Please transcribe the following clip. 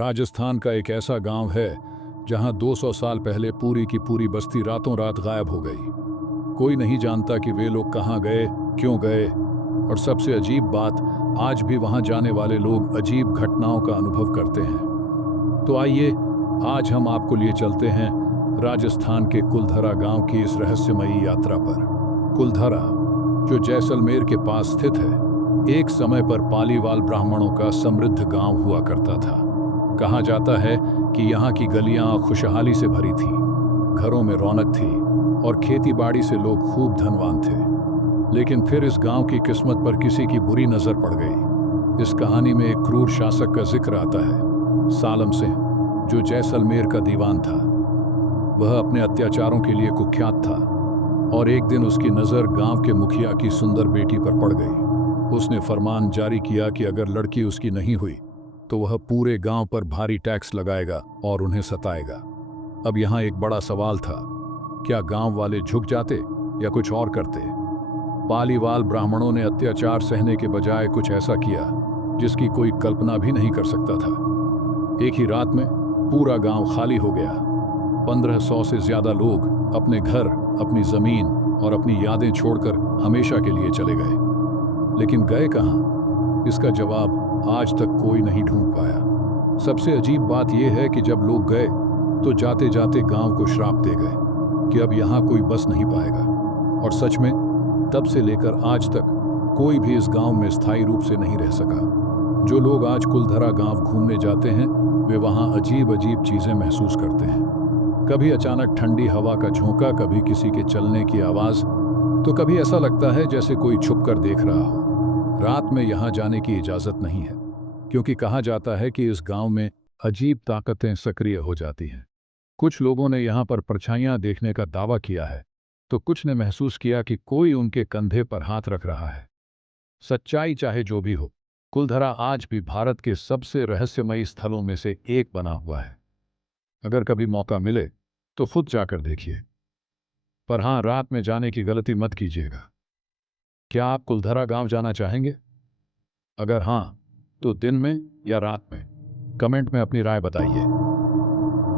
राजस्थान का एक ऐसा गांव है जहां 200 साल पहले पूरी की पूरी बस्ती रातों रात गायब हो गई। कोई नहीं जानता कि वे लोग कहां गए, क्यों गए, और सबसे अजीब बात, आज भी वहां जाने वाले लोग अजीब घटनाओं का अनुभव करते हैं। तो आइए, आज हम आपको लिए चलते हैं राजस्थान के कुलधरा गांव की इस रहस्यमयी यात्रा पर। कुलधरा, जो जैसलमेर के पास स्थित है, एक समय पर पालीवाल ब्राह्मणों का समृद्ध गांव हुआ करता था। कहा जाता है कि यहाँ की गलियां खुशहाली से भरी थीं, घरों में रौनक थी और खेती बाड़ी से लोग खूब धनवान थे। लेकिन फिर इस गांव की किस्मत पर किसी की बुरी नजर पड़ गई। इस कहानी में एक क्रूर शासक का जिक्र आता है, सालम सिंह, जो जैसलमेर का दीवान था। वह अपने अत्याचारों के लिए कुख्यात था और एक दिन उसकी नज़र गांव के मुखिया की सुंदर बेटी पर पड़ गई। उसने फरमान जारी किया कि अगर लड़की उसकी नहीं हुई तो वह पूरे गांव पर भारी टैक्स लगाएगा और उन्हें सताएगा। अब यहाँ एक बड़ा सवाल था, क्या गांव वाले झुक जाते या कुछ और करते? पालीवाल ब्राह्मणों ने अत्याचार सहने के बजाय कुछ ऐसा किया जिसकी कोई कल्पना भी नहीं कर सकता था। एक ही रात में पूरा गांव खाली हो गया। 1500 से ज्यादा लोग अपने घर, अपनी जमीन और अपनी यादें छोड़कर हमेशा के लिए चले गए। लेकिन गए कहां? इसका जवाब आज तक कोई नहीं ढूंढ पाया। सबसे अजीब बात यह है कि जब लोग गए तो जाते जाते गांव को श्राप दे गए कि अब यहां कोई बस नहीं पाएगा। और सच में तब से लेकर आज तक कोई भी इस गांव में स्थायी रूप से नहीं रह सका। जो लोग आज कुलधरा गांव घूमने जाते हैं, वे वहां अजीब अजीब चीजें महसूस करते हैं। कभी अचानक ठंडी हवा का झोंका, कभी किसी के चलने की आवाज, तो कभी ऐसा लगता है जैसे कोई छुप कर देख रहा हो। रात में यहाँ जाने की इजाजत नहीं है, क्योंकि कहा जाता है कि इस गांव में अजीब ताकतें सक्रिय हो जाती हैं। कुछ लोगों ने यहाँ पर परछाइयां देखने का दावा किया है, तो कुछ ने महसूस किया कि कोई उनके कंधे पर हाथ रख रहा है। सच्चाई चाहे जो भी हो, कुलधरा आज भी भारत के सबसे रहस्यमयी स्थलों में से एक बना हुआ है। अगर कभी मौका मिले तो खुद जाकर देखिए, पर हाँ, रात में जाने की गलती मत कीजिएगा। क्या आप कुलधरा गांव जाना चाहेंगे? अगर हाँ, तो दिन में या रात में? कमेंट में अपनी राय बताइए।